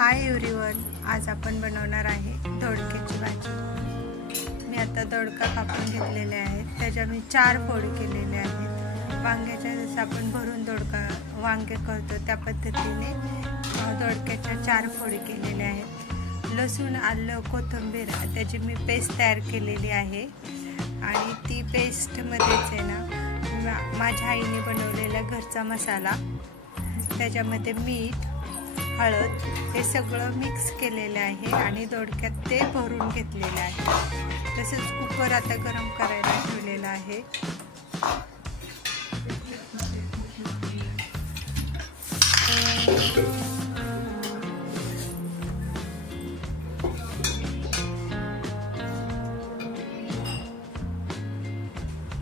Hi everyone, आज आपण बनवणार आहे दोडक्याची भाजी। मी आता दोडका कापून घेतलेले आहेत, त्याच्या मी 4 फोडी केलेले आहेत। वांग्याच्या जसं आपण भरून दोडका वांगे करतो त्या पद्धतीने दोडक्याच्या 4 फोडी केलेल्या आहेत। लसूण, आलं, कोथिंबीर त्याची मी पेस्ट तयार केलेली आहे आणि ती पेस्टमध्येच आहे ना माझ्या आईने बनवलेला घरचा मसाला, त्याच्यामध्ये मीठ, हळद हे सगळं मिक्स केलेलं आहे आणि दोडक्यात ते भरून घेतलेलं आहे। तसेच कुकर आता गरम करायला ठेवलेला आहे।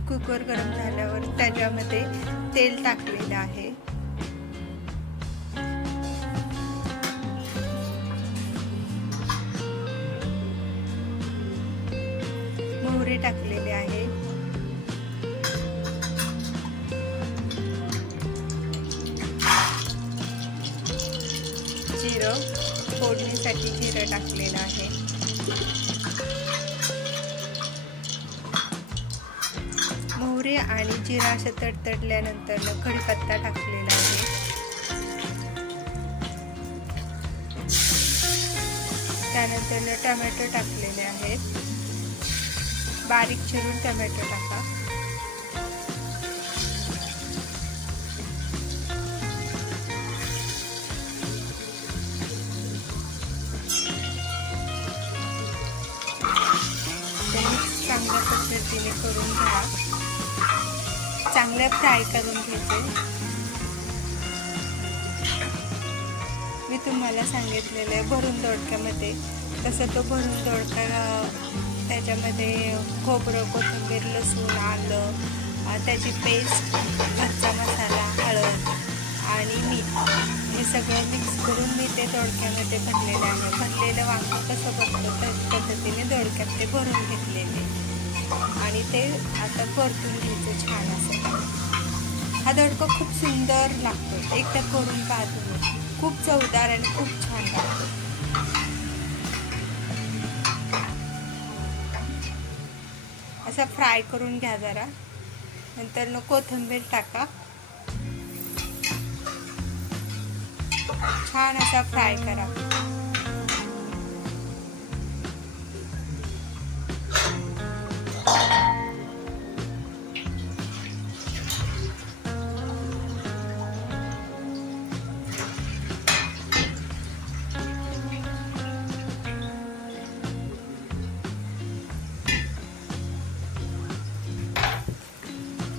कुकर गरम झाल्यावर त्याच्यामध्ये तेल टाकलेलं आहे। मोहरी टाकलेली आहे, जिरं, फोडणीसाठी जिरं टाकलेलं आहे। मोहरी आणि जिरा असं तडतडल्यानंतर कढीपत्ता टाकलेला आहे। त्यानंतर टोमॅटो टाकलेले आहेत, बारीक चिरून टोमॅटो टाका। चांगल्या पद्धतीने करून घ्या, चांगलं फ्राय करून घ्यायचे। मी तुम्हाला सांगितलेलं आहे भरून दोडक्यामध्ये, तसं तो भरून दोडका त्याच्यामध्ये खोबरं, कोथिंबीर, लसूण, आलं, त्याची पेस्ट, घरचा मसाला, हळद आणि मीठ हे सगळं मिक्स करून मी ते दोडक्यामध्ये भरलेलं आहे। भरलेलं वांगं कसं भरतो त्याच पद्धतीने दोडक्यात ते भरून घेतलेले आणि ते आता परतून घ्यायचं छान असं। हा दोडका खूप सुंदर लागतो, एकदा करून पहा तुम्ही, खूप चवदार आणि खूप छान लागतो। असं फ्राय करून घ्या जरा, नंतर कोथिंबीर टाका, छान असा फ्राय करा।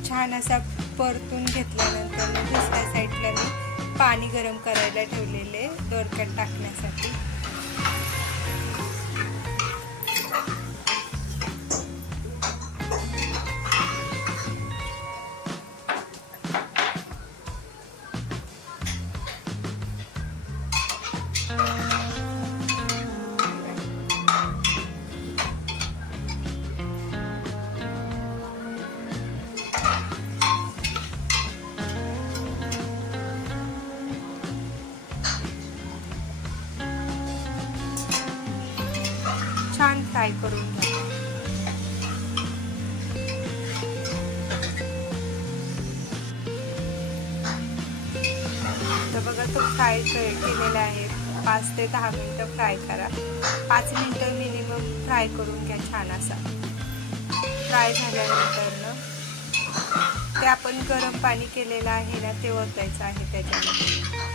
छान असा परतून घेतल्यानंतर दुसऱ्या साईडला मी पाणी गरम करायला ठेवलेले दोडक्यात टाकण्यासाठी। छान फ्राय करून घ्या। तर बघा तो फ्राय केलेला आहे, 5 ते 10 मिनिटं फ्राय करा। 5 मिनिटं मिनिमम फ्राय करून घ्या छान असा। फ्राय झाल्यानंतर ते आपण गरम पाणी केलेलं आहे ना ते ओतायचं आहे त्याच्यामध्ये।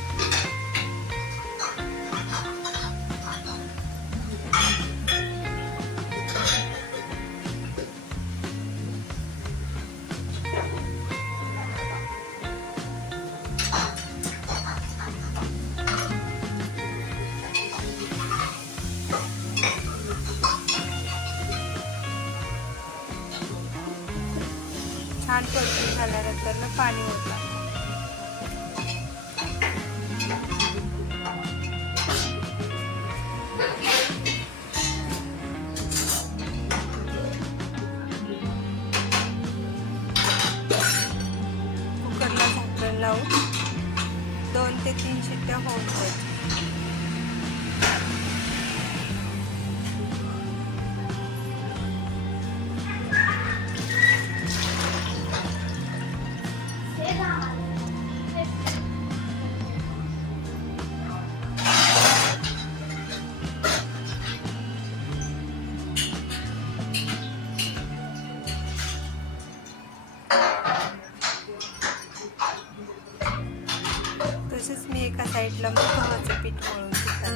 छान परतून झाल्यानंतर पाणी ओता। कुकरला झाकण लावून 2 ते 3 शिट्ट्या होऊन द्यायच्या। साईडला मग गव्हाचं पीठ मळून घेतात.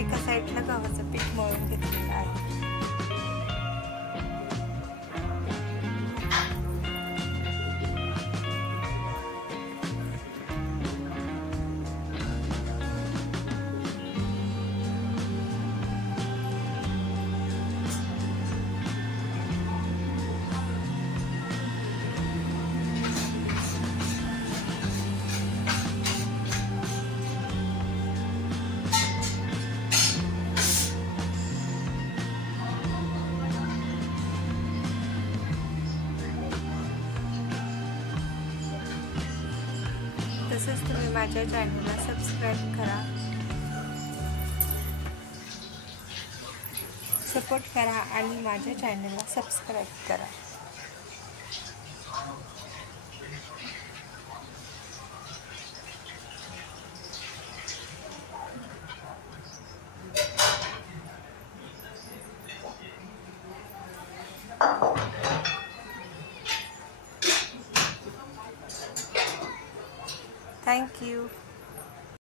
एका साईडला गव्हाचं पीठ मळून घेतलेलं आहे. तसंच तुम्ही माझ्या चॅनलला सबस्क्राईब करा, सपोर्ट करा आणि माझ्या चॅनलला सबस्क्राईब करा. Thank you.